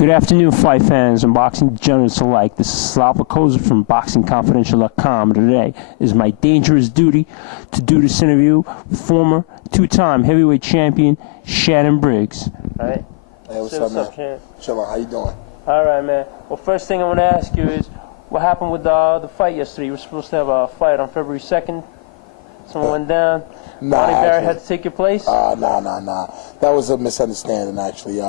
Good afternoon, fight fans and boxing degenerates alike. This is Slava Koza from BoxingConfidential.com. Today is my dangerous duty to do this interview with former two-time heavyweight champion Shannon Briggs. All right. Hey, what's up, man? Shannon? Shalom, how you doing? All right, man. Well, first thing I want to ask you is, what happened with the fight yesterday? You were supposed to have a fight on February 2nd. Someone went down. Toney Barrett had to take your place? Nah. That was a misunderstanding, actually.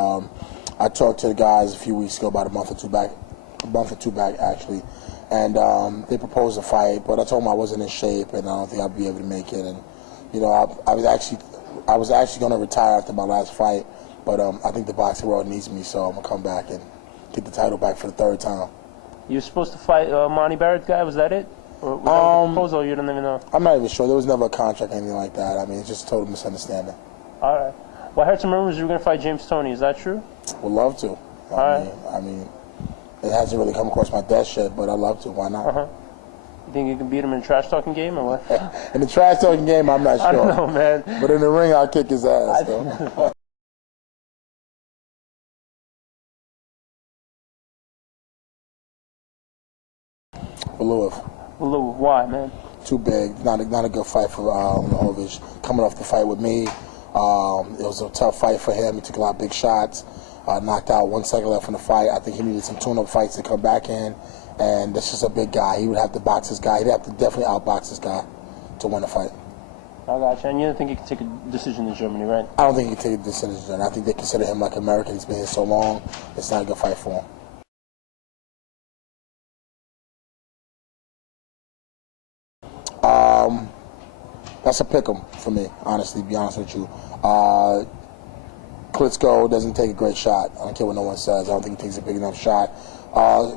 I talked to the guys a few weeks ago, about a month or two back, actually, and they proposed a fight, but I told them I wasn't in shape and I don't think I'd be able to make it. And you know, I was actually going to retire after my last fight, but I think the boxing world needs me, so I'm gonna come back and get the title back for the third time. You were supposed to fight Toney Barrett guy. Was that it? Or was that a proposal? You don't even know. I'm not even sure. There was never a contract or anything like that. I mean, it's just a total misunderstanding. All right. Well, I heard some rumors you were going to fight James Toney. Is that true? Would love to. I mean, it hasn't really come across my desk yet, but I'd love to. Why not? You think you can beat him in a trash-talking game or what? In the trash-talking game, I'm not sure. I don't know, man. But in the ring, I'll kick his ass, though. Louis. Why, man? Too big. Not a good fight for Louis. Coming off the fight with me, it was a tough fight for him. He took a lot of big shots. Knocked out 1 second left in the fight. I think he needed some tune-up fights to come back in. And this is a big guy. He would have to box this guy. He'd have to definitely outbox this guy to win the fight. I got you. And you don't think he can take a decision in Germany, right? I don't think he can take a decision in Germany. I think they consider him like American. He's been here so long. It's not a good fight for him. That's a pick'em for me, honestly, to be honest with you. Klitschko doesn't take a great shot. I don't care what no one says. I don't think he takes a big enough shot.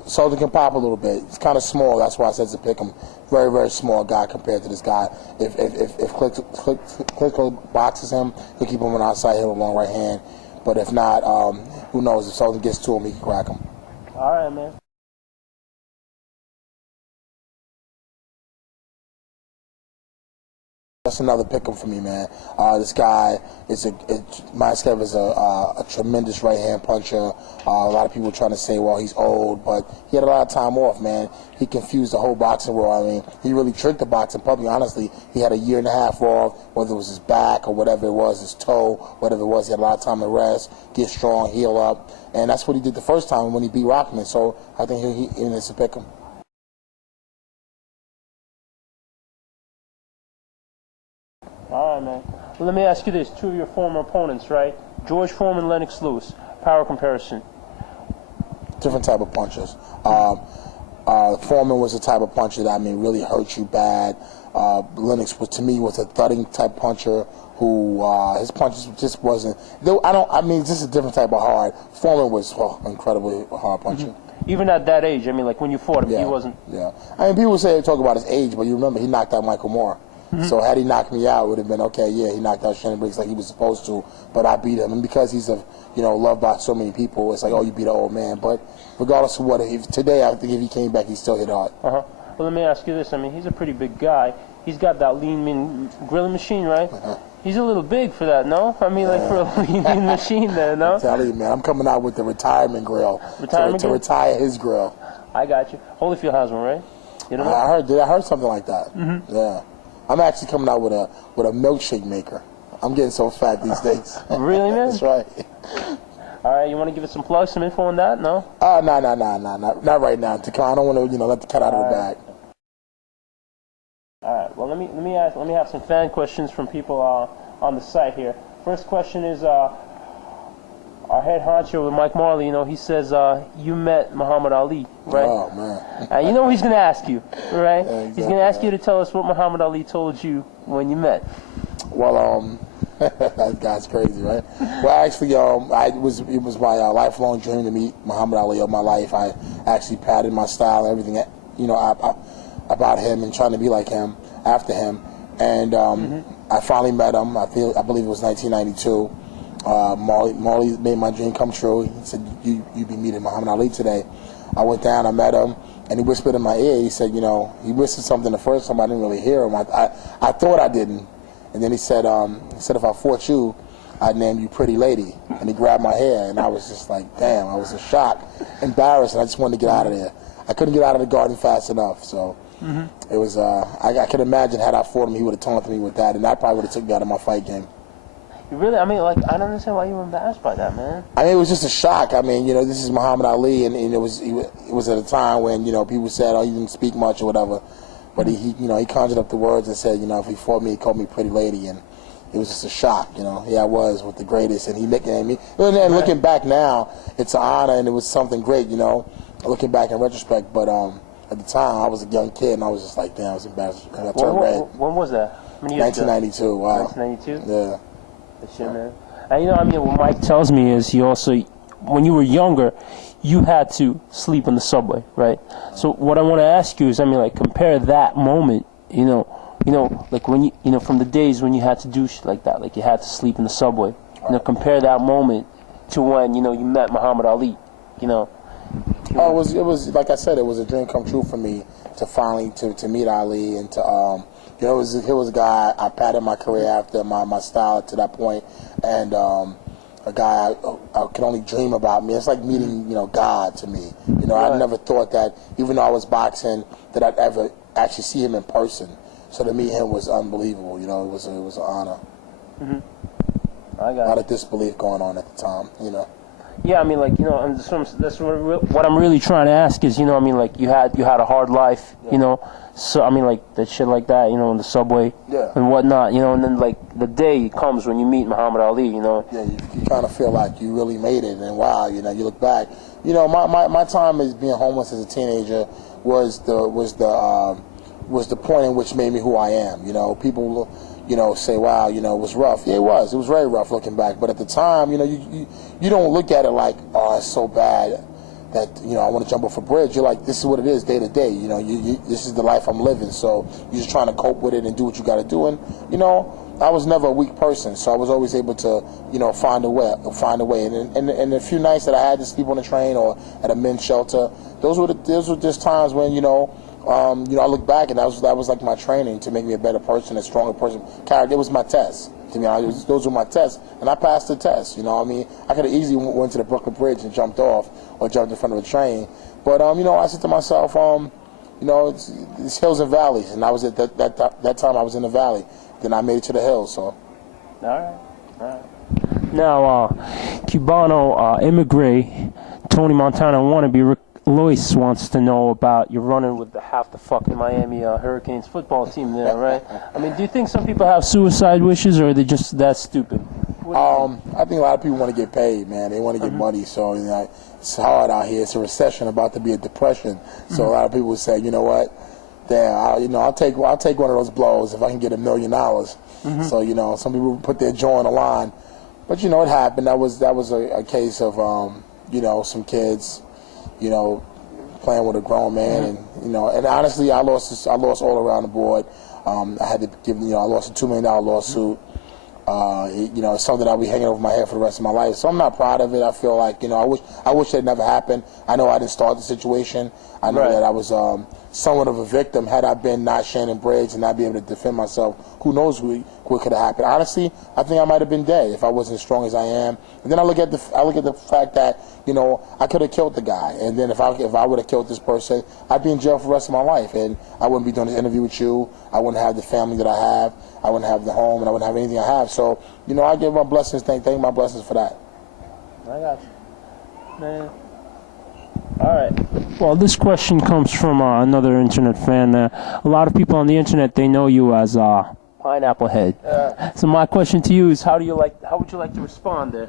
Sultan can pop a little bit. It's kind of small. That's why I said it's a pick'em. Very, very small guy compared to this guy. If Klitschko boxes him, he'll keep him on the outside, hit him with a long right hand. But if not, who knows? If Sultan gets to him, he can crack him. All right, man. That's another pick'em for me, man. This guy is Maskav is a tremendous right-hand puncher. A lot of people trying to say, well, he's old, but he had a lot of time off, man. He confused the whole boxing world. I mean, he really tricked the boxing public. Honestly, he had a year and a half off, whether it was his back or whatever it was, his toe, whatever it was. He had a lot of time to rest, get strong, heal up, and that's what he did the first time when he beat Rockman. So I think it's a pick'em. All right, man. Well, let me ask you this. Two of your former opponents, right? George Foreman, Lennox Lewis. Power comparison. Different type of punchers. Foreman was the type of puncher that, I mean, really hurt you bad. Lennox, to me, was a thudding type puncher who his punches just wasn't. Just a different type of hard. Foreman was incredibly hard puncher. Even at that age, I mean, like when you fought him, he wasn't. Yeah. I mean, people talk about his age, but you remember he knocked out Michael Moore. So had he knocked me out, it would have been okay. Yeah, he knocked out Shannon Briggs like he was supposed to, but I beat him. And because he's loved by so many people, it's like, oh, you beat an old man. But regardless of what, today I think if he came back, he still hit hard. Well, let me ask you this. I mean, he's a pretty big guy. He's got that lean, mean grilling machine, right? He's a little big for that, no? I mean, like for a lean machine there, no? I'm telling you, man, I'm coming out with the retirement grill to retire his grill. I got you. Holyfield has one, right? You don't know? I heard something like that. Yeah. I'm actually coming out with a milkshake maker. I'm getting so fat these days. Really, man? That's right. All right, you want to give us some plugs, some info on that? No? No, not right now. I don't want to, let the cat out of the bag. All right. Well, let me have some fan questions from people on the site here. First question is our head honcho with Mike Marley. He says you met Muhammad Ali, right? Oh man. You know what he's gonna ask you, right? Yeah, exactly. He's gonna ask you to tell us what Muhammad Ali told you when you met. Well, that guy's crazy, right? Well, actually, it was my lifelong dream to meet Muhammad Ali of my life. I actually patterned my style and everything, about him and trying to be like him after him. And I finally met him. I believe it was 1992. Marley made my dream come true. He said, you be meeting Muhammad Ali today. I went down, I met him, and he whispered in my ear. He said, he whispered something the first time. I didn't really hear him. I thought I didn't. And then he said if I fought you, I named you Pretty Lady. And he grabbed my hair, and I was just like, damn, I was in shock, embarrassed, and I just wanted to get out of there. I couldn't get out of the garden fast enough, so it was, I could imagine had I fought him, he would have taunted me with that, and that probably would have took me out of my fight game. You really, I mean, like, I don't understand why you were embarrassed by that, man. I mean, it was just a shock. I mean, this is Muhammad Ali, and it was at a time when, people said, oh, he didn't speak much or whatever, but he conjured up the words and said, if he fought me, he called me Pretty Lady, and it was just a shock, Here I was with the greatest, and he nicknamed me. And looking back now, it's an honor, and it was something great, looking back in retrospect. But at the time, I was a young kid, and I was just like, damn, I was embarrassed. I turned red. When was that? How many years 1992, wow. 1992? Yeah. That shit, man. And, what Mike tells me is he also, when you were younger, you had to sleep in the subway, right? So what I want to ask you is, compare that moment, like when from the days when you had to do shit like that, like you had to sleep in the subway. Compare that moment to when you met Muhammad Ali. Oh, it was like I said, it was a dream come true for me to finally to meet Ali and to it was a guy I patterned my career after, my style to that point, and a guy I could only dream about. Me, it's like meeting God to me. I never thought that, even though I was boxing, that I'd ever actually see him in person. So to meet him was unbelievable. It was an honor. I got a lot of disbelief going on at the time. Yeah, and that's what I'm really trying to ask is, you had a hard life, so that shit like that, in the subway and whatnot, and then the day comes when you meet Muhammad Ali, Yeah, you kind of feel like you really made it, and wow, you look back, my time as being homeless as a teenager was the point in which made me who I am. People, say, wow, it was rough. Yeah, it was very rough looking back. But at the time, you don't look at it like, oh, it's so bad that, I want to jump off a bridge. You're like, this is what it is day to day. This is the life I'm living. So you're just trying to cope with it and do what you got to do. And, I was never a weak person. So I was always able to, find a way. And the few nights that I had to sleep on the train or at a men's shelter, those were just times when, I look back, and that was like my training to make me a better person, a stronger person. Character, it was my test. To me, those were my tests, and I passed the test. I could have easily went to the Brooklyn Bridge and jumped off, or jumped in front of a train. But I said to myself, it's hills and valleys, and I was at that time I was in the valley. Then I made it to the hills. So. All right. Now, Cubano immigrant Tony Montana wannabe Rick Lois wants to know about you running with half the fucking Miami Hurricanes football team there, right? Do you think some people have suicide wishes, or are they just that stupid? I think a lot of people want to get paid, man. They want to get money, so it's hard out here. It's a recession, about to be a depression. So a lot of people say, you know what? Damn, I'll take one of those blows if I can get $1 million. So some people put their jaw on the line, but it happened. That was a case of some kids. Playing with a grown man, and honestly, I lost all around the board. I had to give, I lost a $2 million lawsuit. It's something I'll be hanging over my head for the rest of my life. So I'm not proud of it. I feel like, I wish that never happened. I know I didn't start the situation. I know that I was somewhat of a victim. Had I been not Shannon Briggs and not be able to defend myself, who knows what could have happened. Honestly, I think I might have been dead if I wasn't as strong as I am. And then I look at the fact that, I could have killed the guy. And then if I would have killed this person, I'd be in jail for the rest of my life. And I wouldn't be doing this interview with you. I wouldn't have the family that I have. I wouldn't have the home, and I wouldn't have anything I have. So, I give my blessings, thank my blessings for that. I got you. Man. All right. Well, this question comes from another internet fan. A lot of people on the internet, they know you as Pineapple Head. So my question to you is, how would you like to respond there?